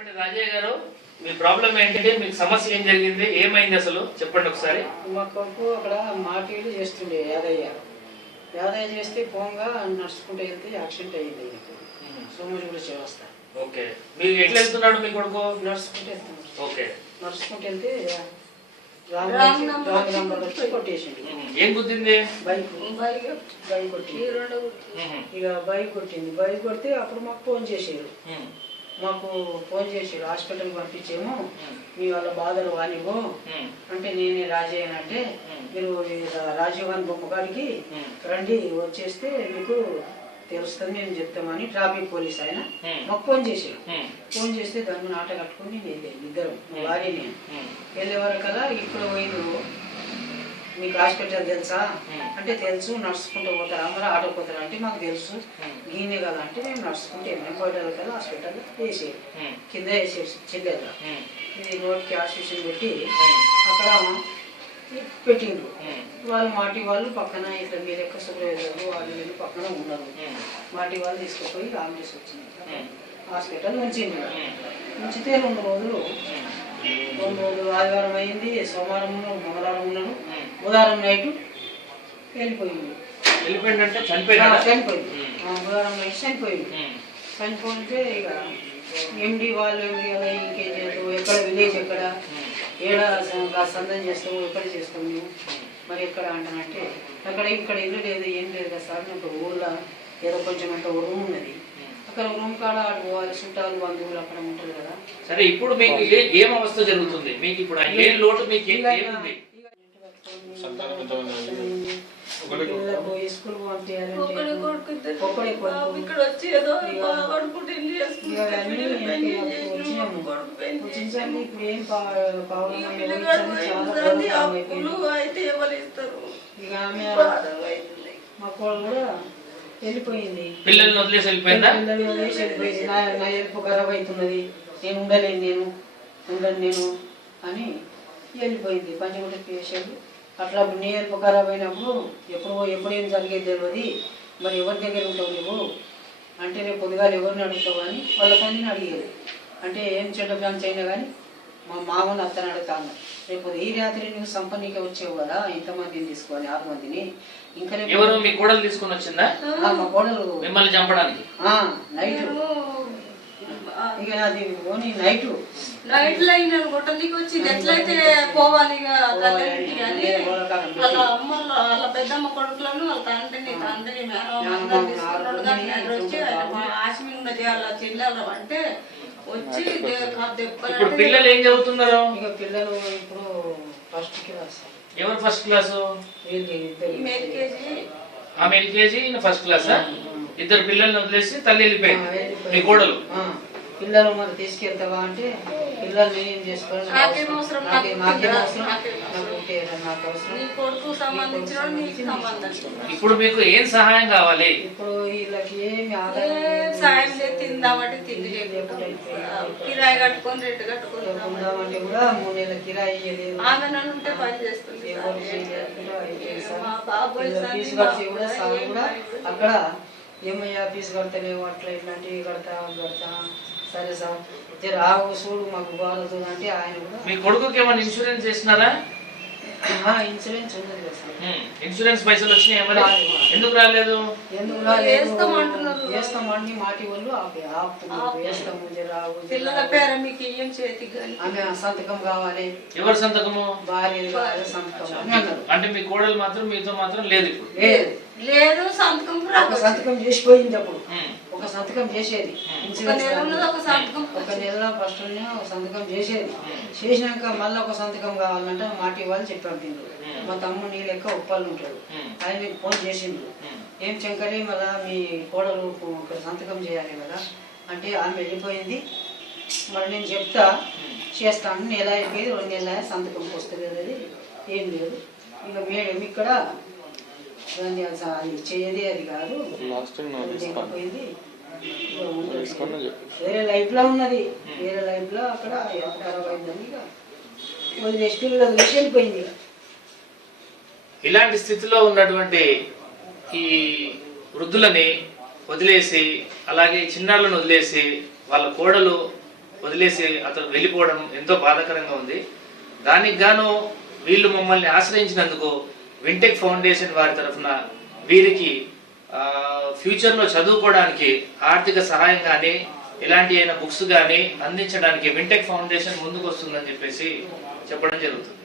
చెప్పండి రాజయ్య గారు, మీ ప్రాబ్లం ఏంటి? మీకు సమస్య ఏం జరిగింది? ఏమైంది అసలు చెప్పండి ఒకసారి. మా కొడుకు అక్కడ మాటీలు చేస్తుండే యాదయ్య చేస్తే పోంగా నడుచుకుంటూ వెళ్తే యాక్సిడెంట్ అయ్యింది. సోమజూడు చేస్తా. ఓకే, మీరు ఎట్లా వెళ్తున్నాడు మీ కొడుకు? నడుచుకుంటూ వెళ్తున్నాడు. ఓకే, నడుచుకుంటూ వెళ్తే కొట్టేసిండు. ఏం గుద్దింది? బైక్ కొట్టింది. ఇక బైక్ కొట్టింది. బైక్ కొడితే అప్పుడు మాకు ఫోన్ చేసారు. హాస్పిటల్కి పంపించేమో, మీ వాళ్ళ బాధలు వానివో అంటే నేనే రాజయ్య అంటే, మీరు రాజీవ్ గాంధీ బొమ్మగాడికి రండి, వచ్చేస్తే మీకు తెలుస్తుంది మేము చెప్తామని ట్రాఫిక్ పోలీస్ ఆయన మాకు ఫోన్ చేశారు. ఫోన్ చేస్తే దాన్ని ఆట కట్టుకుని ఇద్దరం భార్య నేను వెళ్ళే వరకు కదా. ఇప్పుడు పోయింది, మీకు హాస్పిటల్ తెలుసా అంటే తెలుసు, నడుచుకుంటూ పోతారా మరి ఆటో పోతారా అంటే మాకు తెలుసు, గీనే కదా అంటే మేము నడుచుకుంటే వెళ్ళాం. పోయేది కదా హాస్పిటల్ వేసేది, కింద వేసేసి చెల్లెదా ఇది నోటికి ఆశీస్సులు పెట్టి అక్కడ పెట్టిండ్రు. వాళ్ళు మాటి వాళ్ళు పక్కన ఇట్లా మీరు ఎక్క సూపర్వైజర్లు వాళ్ళు వీళ్ళు పక్కన ఉన్నారు. మాటి వాళ్ళు తీసుకుపోయి రామేసి వచ్చింది హాస్పిటల్ ఉంచింది. ఉంచితే 2 రోజులు ఆదివారం అయింది, సోమవారం మంగళవారం ఉన్నాడు, బుధవారం నైట్ వెళ్ళిపోయింది. చనిపోయింది. బుధవారం నైట్ చనిపోయింటే ఇక ఎండి వాళ్ళు ఇంకేం చేస్తావు, ఎక్కడ విలేజ్ ఎక్కడ, ఏడా సందం చేస్తావు, ఎక్కడ చేస్తావు నువ్వు మరి ఎక్కడ అంటానంటే, ఇక్కడ ఇల్లు లేదు ఏం లేదు కదా సార్, నాకు ఊళ్ళో ఏదో కొంచెం అంత రూమ్ ఉన్నది, అక్కడ రూమ్ కాడ ఆడు పోవాలి, చుట్టాలు బంధువులు అక్కడ ఉంటారు కదా. సరే, ఇప్పుడు మీకు ఏం అవస్థ జరుగుతుంది? మీకు ఇప్పుడు ఏ లోటు మీకు ఏముంది? స్కూల్ పంపించాలంటే ఇప్పుడు ఏం ఇక ఆమె మా కోళ్ళు కూడా వెళ్ళిపోయింది. పిల్లల్ని వదిలేసి వెళ్ళిపోయిందా? నా హెల్ప్ ఖరాబ్ అవుతున్నది, నేను ఉండలేను నేను అని వెళ్ళిపోయింది. పంచగుట్ట పేషెంట్ అట్లా నీ హెల్ప్ ఖరాబ్ అయినప్పుడు ఎప్పుడు ఏం జరిగేది తెలియదు, మరి ఎవరి దగ్గర ఉంటావు నువ్వు అంటే, రేపు పొద్దుగాలు ఎవరిని అడుగుతావు అని వాళ్ళ పని అడిగేది. అంటే ఏం చెడ్డ బ్రాంచ్ అయినా కానీ మా మామూలు అత్తని అడుగుతాను, రేపు ఈ రాత్రి నువ్వు సంపన్నీకే వచ్చావు కదా, ఇంతమందిని తీసుకొని 6 మందిని, ఇంకా ఎవరు మీ కోడలు తీసుకొని వచ్చిందా? మా కోడలు మిమ్మల్ని చంపడానికి నైట్ ఇక నాది ఓన్లీ నైట్ కొట్టడానికి వచ్చింది. ఎట్లయితే పోవాలి వాళ్ళ అమ్మ వాళ్ళ పెద్దమ్మ కొడుకులను వాళ్ళ తండ్రిని ఆశమి ఉన్నది వాళ్ళ చెల్లెలు అంటే వచ్చి ఇప్పుడు పిల్లలు ఏం చదువుతున్నారు? ఇక పిల్లలు ఇప్పుడు ఫస్ట్ క్లాస్. ఎవరు ఫస్ట్ క్లాసు? ఆమె ఎల్కేజీ, ఫస్ట్ క్లాసా? ఇద్దరు పిల్లల్ని వదిలేసి తల్లి వెళ్ళిపోయింది మీ కోడలు. పిల్లలు మరి తీసుకెళ్తావా అంటే, పిల్లలు నేనేం చేసుకోవాలి, ఇప్పుడు మీకు ఏం సహాయం కావాలి? ఇప్పుడు వీళ్ళకి ఏమి సాయం తిందామంటే తిండి, కిరాయి కట్టుకొని రెంట్ కట్టుకుందామంటే కూడా 3 నెలల కిరాయి ఇవ్వలేదు. ఆమె నన్ను ఉంటే పని చేస్తుంది. ఫీజు కడితే కూడా సార్ కూడా అక్కడ ఏమయ్యా ఫీజు కడతలేవు, అట్లా ఇట్లాంటివి కడతా సరే సార్ రావు చూడు మాకు బాగోదు అంటే ఆయన కూడా. మీ కొడుకుకి ఏమైనా ఇన్సూరెన్స్ చేసినారా? ఇన్సూరెన్స్ ఉన్నది కదా సార్. ఇన్సూరెన్స్ పైసలు వచ్చినాయి, ఎందుకు రాలేదు? వేస్తామండి మాటి వాళ్ళు వేస్తాము, పిల్లల పేరు మీకు ఏం చేతి ఆమె సంతకం కావాలి. ఎవరి సంతకము? భార్య సంతకం అంటే మీ కోడలు మాత్రం మీతో మాత్రం లేదు ఇప్పుడు? లేదు, సంతకం చేసిపోయింది. అప్పుడు ఒక సంతకం చేసేది, ఒక నెలలో ఫస్ట్ ఒక సంతకం చేసేది. చేసినాక మళ్ళీ ఒక సంతకం కావాలంటే మాటి వాళ్ళు చెప్పి పంపిండు. మా తమ్ముడు నీ లెక్క ఉప్పాలు ఉంటాడు, ఆయన ఫోన్ చేసిండు, ఏం శంకరి మళ్ళా మీ కోడలు ఇక్కడ సంతకం చేయాలి కదా అంటే, ఆమె వెళ్ళిపోయింది. మరి నేను చెప్తా చేస్తాను, నెల అయిపోయింది, 2 నెలల సంతకం వస్తుంది అనేది ఏం లేదు. ఇక మేడం ఇక్కడ అది చేయదే, అది కాదు పోయింది, వేరే లైఫ్ లో ఉన్నది, వేరే లైఫ్ లో అక్కడ ఎంత ఖరాబ్ అయిందని వదిలేసి పిల్లలు వదిలేసి వెళ్ళిపోయింది. ఇలాంటి స్థితిలో ఉన్నటువంటి ఈ వృద్ధులని వదిలేసి, అలాగే చిన్నాళ్ళను వదిలేసి వాళ్ళ కోడలు వదిలేసి అతను వెళ్ళిపోవడం ఎంతో బాధాకరంగా ఉంది. దానికి గాను వీళ్ళు మమ్మల్ని ఆశ్రయించినందుకు వింటెక్ ఫౌండేషన్ వారి తరఫున వీరికి ఫ్యూచర్లో చదువుకోవడానికి ఆర్థిక సహాయం కానీ ఇలాంటి అయిన బుక్స్ కానీ అందించడానికి వింటెక్ ఫౌండేషన్ ముందుకు వస్తుందని చెప్పేసి చెప్పడం జరుగుతుంది.